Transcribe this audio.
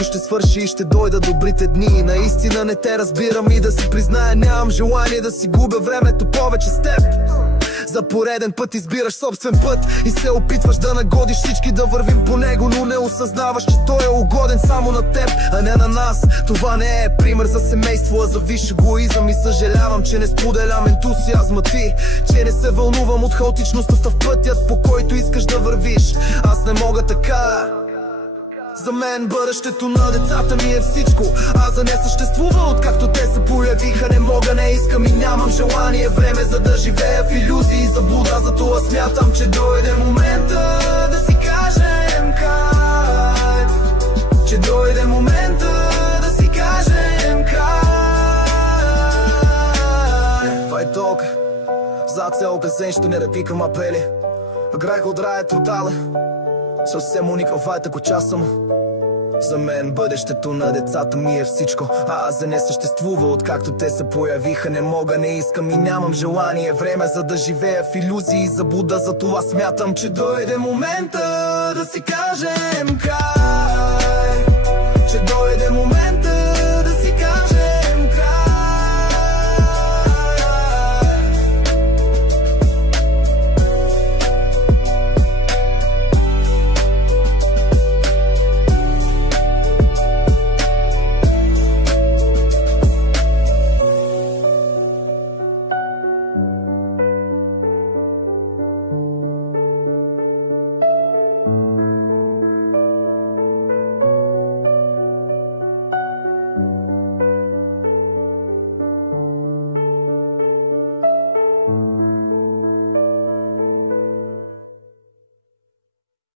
всичко ще свърши и ще дойдат добрите дни. Наистина не те разбирам и да си призная, нямам желание да си губя времето повече с теб. За пореден път избираш собствен път и се опитваш да нагодиш всички да вървим по него, но не осъзнаваш, че той е угоден само на теб, а не на нас. Това не е пример за семейство, а за висш егоизъм. И съжалявам, че не споделям ентусиазма ти, че не се вълнувам от хаотичността в пътят, по който искаш да вървиш. Аз не мога така. За мен бъдещето на децата ми е всичко, а за не съществува откакто те се появиха. Не мога, не искам и нямам желание време за да живея в илюзии и заблуда. Затова смятам, че дойде момента да си кажем край. Че дойде момента да си кажем край. Това е толка за цел песен, ще не репикам апели. Грех от рая тотален, съвсем уникалвайте ако час съм. За мен бъдещето на децата ми е всичко, а за не съществува откакто те се появиха. Не мога, не искам и нямам желание време за да живея в илюзии и заблуда. Затова смятам, че дойде момента да си кажем край.